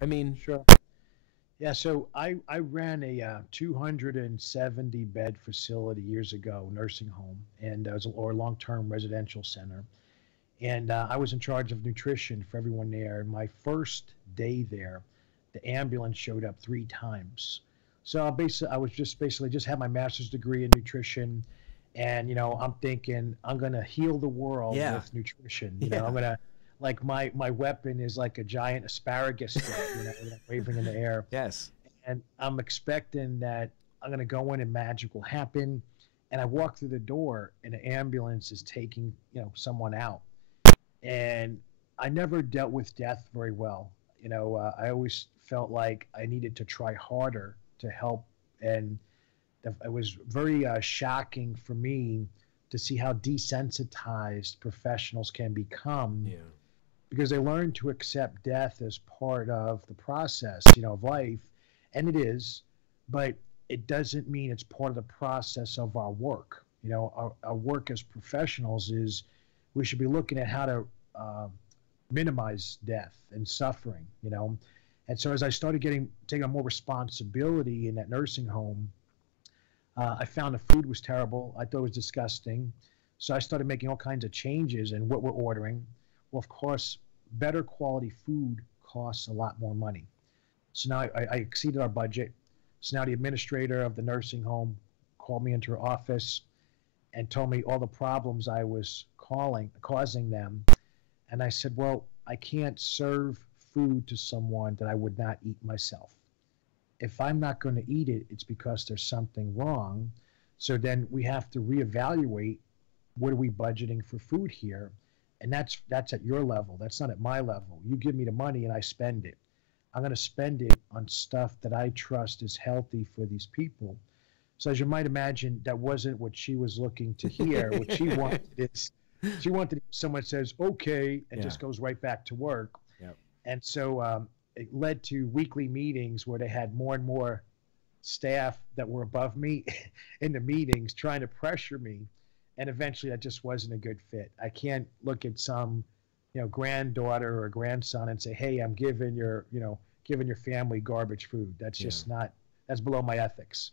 I mean, Sure. Yeah, so I ran a 270 bed facility years ago, nursing home, and or long-term residential center. And I was in charge of nutrition for everyone there. And my first day there, the ambulance showed up 3 times. So basically, I was just basically just had my master's degree in nutrition, and I'm thinking I'm gonna heal the world yeah, with nutrition. I'm yeah, gonna like my weapon is like a giant asparagus stick, that I'm waving in the air, yes, and I'm expecting that I'm gonna go in and magic will happen. And I walk through the door, and the ambulance is taking someone out, and I never dealt with death very well. I always felt like I needed to try harder to help, and it was very shocking for me to see how desensitized professionals can become yeah, because they learn to accept death as part of the process, of life, and it is, but it doesn't mean it's part of the process of our work. Our work as professionals is we should be looking at how to uh, minimize death and suffering. And so as I started taking on more responsibility in that nursing home, I found the food was terrible. I thought it was disgusting. So I started making all kinds of changes in what we're ordering. Well, of course, better quality food costs a lot more money. So now I exceeded our budget. So now the administrator of the nursing home called me into her office and told me all the problems I was causing them. And I said, well, I can't serve food to someone that I would not eat myself. If I'm not going to eat it, it's because there's something wrong. So then we have to reevaluate what are we budgeting for food here, and that's at your level. That's not at my level. You give me the money and I spend it. I'm going to spend it on stuff that I trust is healthy for these people. So as you might imagine, that wasn't what she was looking to hear. What she wanted is she wanted someone says okay and yeah, just goes right back to work. yeah. And so it led to weekly meetings where they had more and more staff that were above me in the meetings trying to pressure me. And eventually that just wasn't a good fit. I can't look at some, granddaughter or grandson and say, hey, I'm giving your family garbage food. That's Yeah. just not, that's below my ethics.